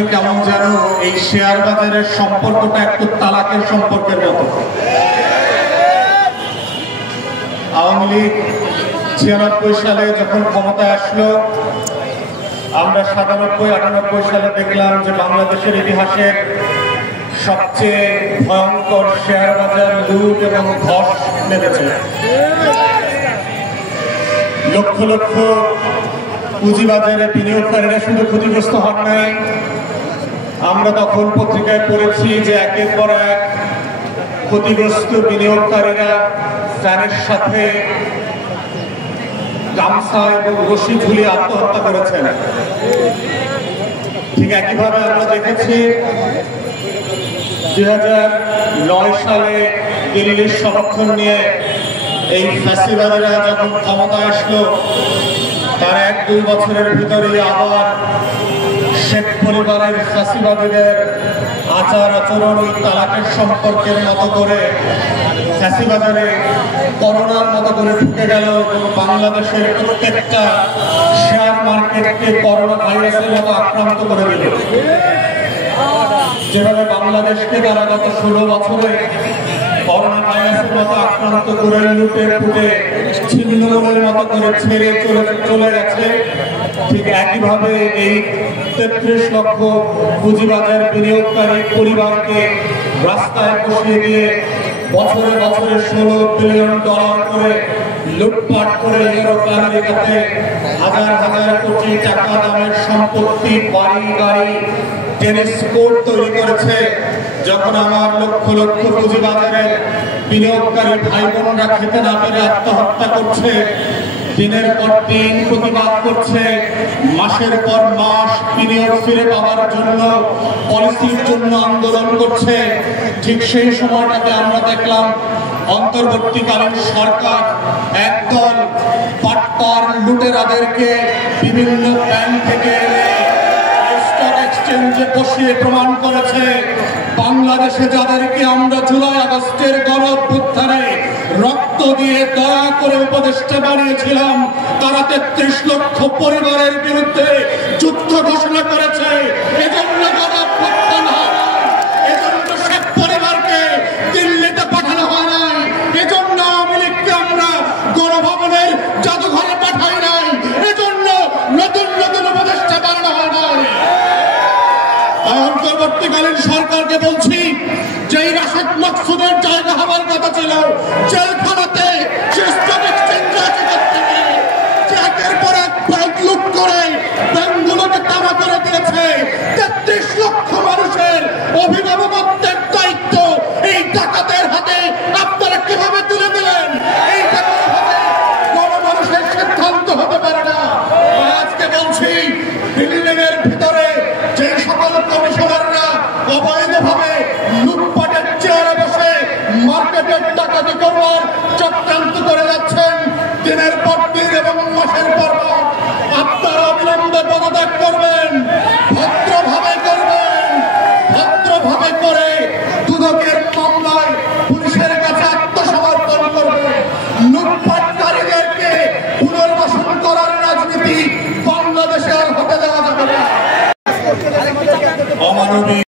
থেকে কেমন যেন এই শেয়ার বাজারের সম্পর্কটা একটু তালাকের সম্পর্কের মতো। আওয়ামী লীগ 96 সালে যখন ক্ষমতায় আসলো, আমরা 97-98 সালে দেখলাম যে বাংলাদেশের ইতিহাসের সবচেয়ে ভয়ঙ্কর শেয়ার বাজার লুট এবং ধস নেমেছে। লক্ষ লক্ষ পুঁজিবাজারে বিনিয়োগকারীরা শুধু ক্ষতিগ্রস্ত হন নাই, আমরা তখন পত্রিকায় পড়েছি যে একের পর এক ক্ষতিগ্রস্ত বিনিয়োগকারীরা ফ্যানের সাথে গামছা এবং রশি ঝুলিয়ে আত্মহত্যা করেছেন। ঠিক একইভাবে আমরা দেখেছি 2009 সালে দিল্লির সমর্থন নিয়ে এই ফ্যাসিবাদীরা যখন ক্ষমতায় আসলো, তার 1-2 বছরের ভিতরেই আবার শেখ পরিবারের ফ্যাসিবাদীদের আচার আচরণ ওই তালাকের সম্পর্কের মতো করে ফ্যাসিবাজারে করোনার মতো করে ঢুকে গেল এবং বাংলাদেশের প্রত্যেকটা শেয়ার মার্কেটকে করোনা ভাইরাসের মতো আক্রান্ত করে দিল। যেভাবে বাংলাদেশকে তারা গত 16 বছরে করোনা ভাইরাসের মতো আক্রান্ত করে লুটে ফুটে ছিন্নমূলের মতো করে ছেড়ে চলে গেছে, ঠিক একইভাবে এই 33 লক্ষ পুঁজিবাজার বিনিয়োগকারী পরিবারকে রাস্তায় বসিয়ে দিয়ে বছরে বছরে $16 বিলিয়ন করে লুটপাট করে ইউরোপ আমেরিকাতে হাজার হাজার কোটি টাকা দামের সম্পত্তি, বাড়ি গাড়ি, টেনিস কোর্ট তৈরি করেছে। যখন আমার লক্ষ লক্ষ পুঁজিবাজারের বিনিয়োগকারী ভাই বোনরা খেতে না পেরে আত্মহত্যা করছে, দিনের পর দিন প্রতিবাদ করছে, মাসের পর মাস বিনিয়োগ ফিরে পাওয়ার জন্য পলিসির জন্য আন্দোলন করছে, ঠিক সেই সময়টাতে আমরা দেখলাম অন্তর্বর্তীকালীন সরকার একদল পাটপার লুটেরাদেরকে বিভিন্ন ব্যাংক থেকে স্টক এক্সচেঞ্জে বসিয়ে প্রমাণ করেছে বাংলাদেশে যাদেরকে আমরা জুলাই আগস্টের গণঅভ্যুত্থানে রক্ত দিয়ে দয়া করে উপদেষ্টা বানিয়েছিলাম, তারা 33 লক্ষ পরিবারের বিরুদ্ধে যুদ্ধ ঘোষণা করেছে। এজন্য গণঅভ্যুত্থান হয় না, এজন্য সব পরিবারকে দিল্লিতে পাঠানো হয় নাই, এজন্য আওয়ামী লীগকে আমরা গণভবনের জাদুঘরে পাঠাই নাই, এজন্য নতুন নতুন উপদেষ্টা বানানো হয় নাই। অন্তর্বর্তীকালীন সরকারকে বলছি, যে রাশেদ মাকসুদের জায়গা হওয়ার কথা ছিল জেলখানাতে, স্টক এক্সচেঞ্জে আছে থেকে একের পর এক ব্যাংক লুট করে ব্যাংকগুলোকে তামা করে দিয়েছে। 33 লক্ষ মানুষের অভিভাবকত্ব